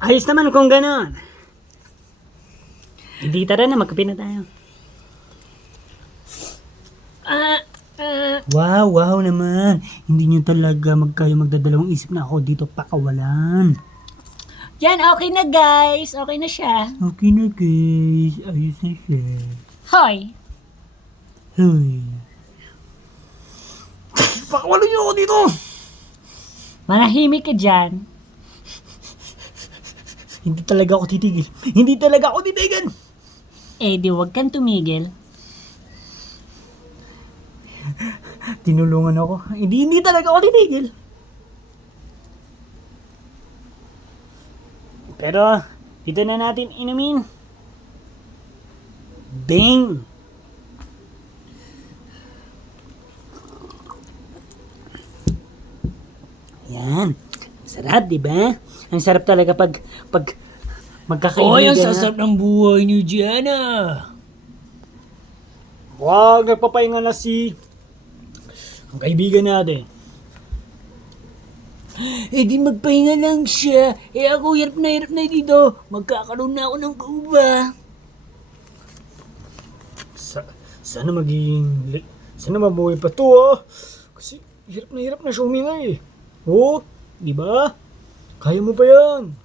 Ayos naman kung ganon. Hindi, tara na, magkape na tayo. Wow naman. Hindi nyo talaga kayo magdadalawang isip na ako dito pakawalan. Yan, okay na guys. Okay na siya. Okay na guys, ayos na siya. Hoy. Hoy. Pakawalan nyo ako dito! Manahimik ka dyan. Hindi talaga ako titigil. Hindi talaga ako titigil! Eh, di wag kang tumigil. Tinulungan ako. Hindi talaga ako titigil. Pero, dito na natin inumin. Bang! Yan. Sarap, di ba? Ang sarap talaga pag magkakaibigan na. sasarap ng buhay niyo dyan Wag, nagpapahinga na si ang kaibigan natin. Eh di magpahinga lang siya. Eh ako hirap na dito. Magkakaroon na ako ng kuba. Sana sana mabuhay pa to Kasi hirap na siya huminga Oh, di ba? Kaya mo pa yan.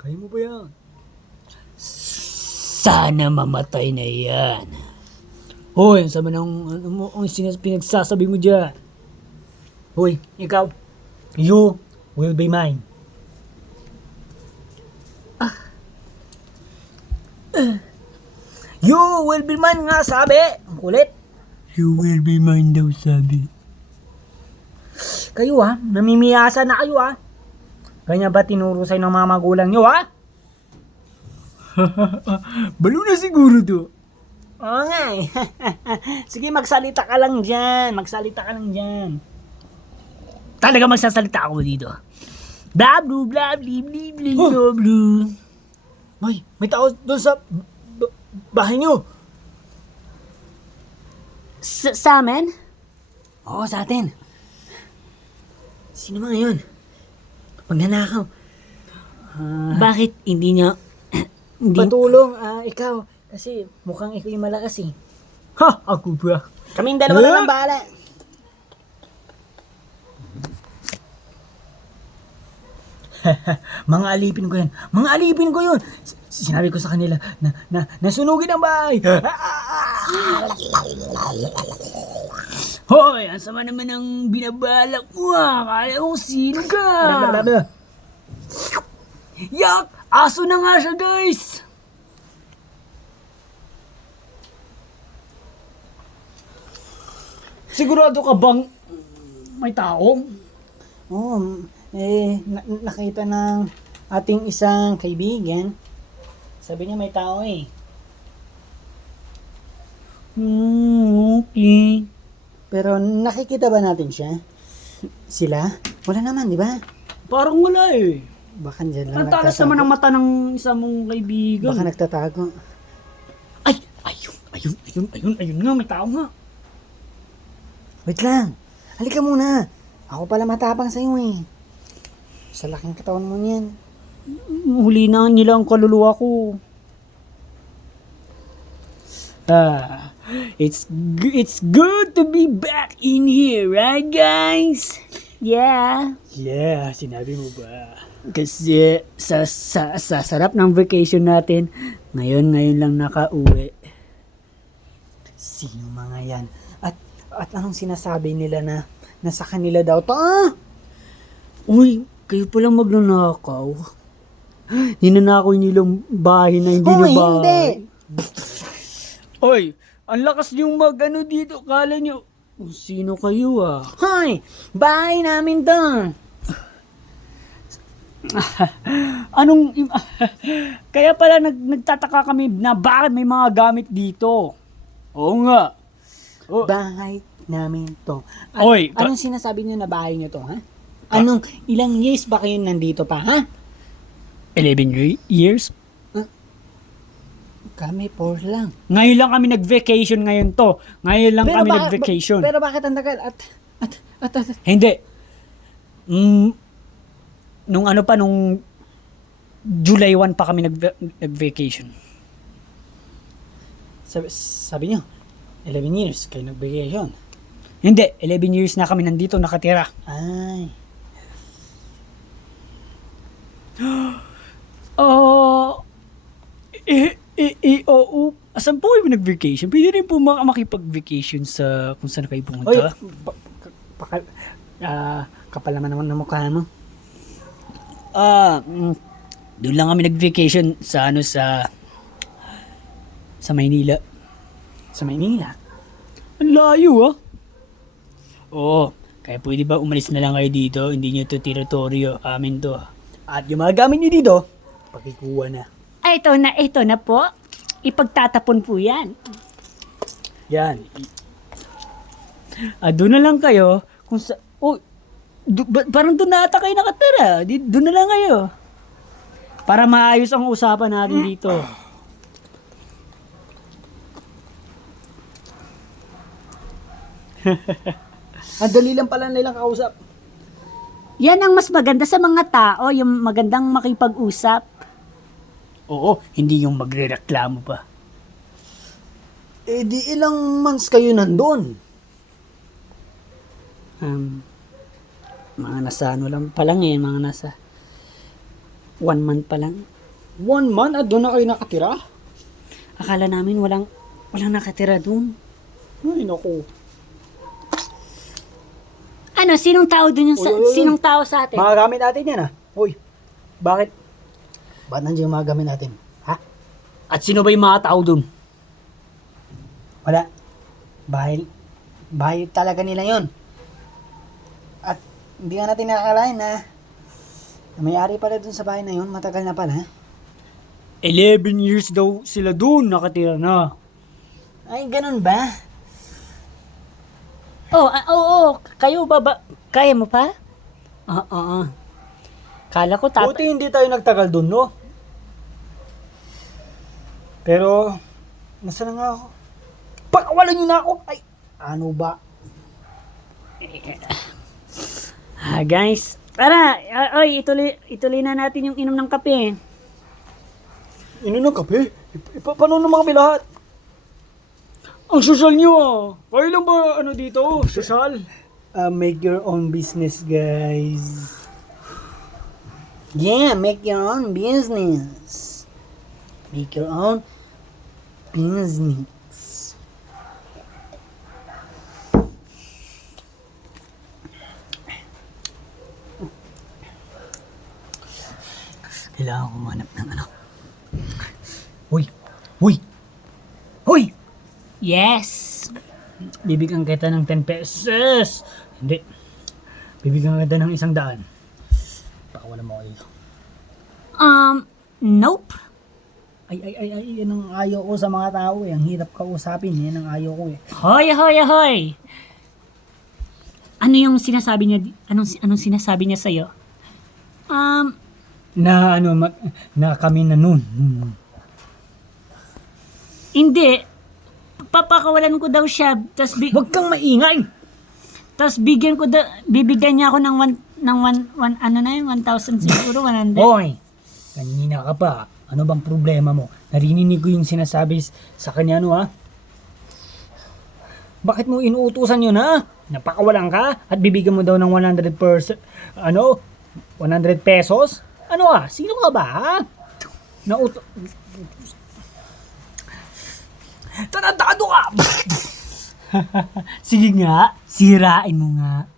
Sana mamatay na yan. Hoy, ang sama ng pinagsasabi mo dyan. Hoy, ikaw. You will be mine. You will be mine nga sabi. Ang kulit. You will be mine daw sabi. Kayo namimiyasa na kayo Ganyan ba tinuro sa'yo ng mga magulang nyo Balo na siguro to. Oo nga Sige, magsalita ka lang dyan. Talaga magsasalita ako dito. Blah, blah, blah, blah, blah, blah, blah. May tao doon sa bahay nyo. Sa amin? Oo, sa atin. Sino mga yun? Magnanakaw. Bakit hindi niya... Patulong, ikaw. Kasi mukhang ikaw yung malakas Ako ba? Kaming dalawa na lang bahala. Mga alipin ko yun. Sinabi ko sa kanila na nasunugin ang bahay. Hoy, ang sama naman ng binabalak mo Kaya kung sino ka. Yak! Aso na nga siya guys. Sigurado ka bang may tao? Oo, nakita ng ating isang kaibigan. Sabi niya may tao Okay. Pero nakikita ba natin siya? Sila? Wala naman, di ba? Parang wala Baka dyan lang Ang talas naman ng mata ng isa mong kaibigan. Baka nagtatago. Ay! Ayun nga, may tao nga. Wait lang. Halika muna. Ako pala matapang sa'yo Sa laking katawan mo niyan. Huli na nila ang kaluluwa ko. It's good to be back in here, right guys? Yeah. Yeah, sinabi mo ba? Kasi sa sarap ng vacation natin, ngayon lang nakauwi. Sino mga yan? At anong sinasabi nila na nasa kanila daw to? Uy, kayo palang magnanakaw. Ninanakaw nilang bahay na hindi nyo bahay. Hindi! Oy, ang lakas niyong mag-ano dito. Kala niyo, sino kayo Hoy! Bahay namin to! Kaya pala nagtataka kami na bakit may mga gamit dito. Oo nga. Bahay namin to. At Oy, anong sinasabi niyo na bahay niyo to, ilang years ba kayo nandito pa, 11 years? Kami 4 lang. Ngayon lang kami nag-vacation ngayon to. Ngayon lang kami nag-vacation. Pero bakit ang tagal? At Hindi. Nung July 1 pa kami nag-vacation. Sabi niyo, 11 years kayo nag-vacation. Hindi, 11 years na kami nandito nakatira. Ay. Oo. Asan po kayo nag-vacation? Pwede rin po makipag-vacation sa kung saan kayo Oy, pumunta. kapal naman ng mukha mo. Doon lang kami nag-vacation sa Maynila. Sa Maynila. Ang layo Oo. Kaya pwede ba umalis na lang kayo dito? Hindi nyo to teritoryo. Amin to. At yung mga gamit niyo dito, pakikuha na. Ay, ito na po. Ipagtatapon po yan. Yan. Doon na lang kayo. Kung sa... Oh, parang doon na ata kayo nakatira. Doon na lang kayo. Para maayos ang usapan natin dito. Ang dali lang pala nilang kausap. Yan ang mas maganda sa mga tao, yung magandang makipag-usap. Oo, hindi yung magre-reklamo pa. Eh di ilang months kayo nandun? Mga nasa ano lang pa lang mga nasa 1 month pa lang. 1 month at doon na kayo nakatira? Akala namin walang nakatira doon. Ay, naku. Ano, sinong tao dun yung Uy. sinong tao sa atin? Mga gamit natin yan Uy, bakit? Ba't nandiyan yung mga gamit natin? Ha? At sino ba yung mga tao doon? Wala. Bahay talaga nila yon. At hindi nga natin nakakalain na may-ari pala dun sa bahay na yun. Matagal na pala. 11 years daw sila doon nakatira na. Ay, ganun ba? Oo. Kayo ba? Kaya mo pa? Kala ko Buti hindi tayo nagtagal dun, no? Pero, nasa na nga ako? Pakawalan nyo na ako! Ay, ano ba? Guys, tara. Ituloy na natin yung inom ng kape. Ino ng kape? Paano naman kami lahat? ang social nyo Kayo lang ba dito? Social? Make your own business, guys. Yeah, make your own business. Make your own business. Kailangan ko manap ng Uy! Yes. Bibigyan kita ng 10 pesos. Hindi. Bibigyan kita ng 100. Pakawalan mo ako dito. Nope. Ay, yan ang ayaw ko sa mga tao Ang hirap kausapin, yan ang ayaw ko Hoy. Ano yung sinasabi niya? Anong sinasabi niya sa'yo? Na kami na nun. Hindi. Papakawalan ko daw siya. Huwag kang maingay! Tapos bibigyan niya ako ng 1,000 siguro, 100. Hoy! Kanina ka pa. Ano bang problema mo? Narinig ko yung sinasabi sa kanya, Bakit mo inuutusan yun, Napakawalan ka at bibigyan mo daw ng 100 pesos? Sino ka ba, Tarantado ka! Sige nga, sirain mo nga.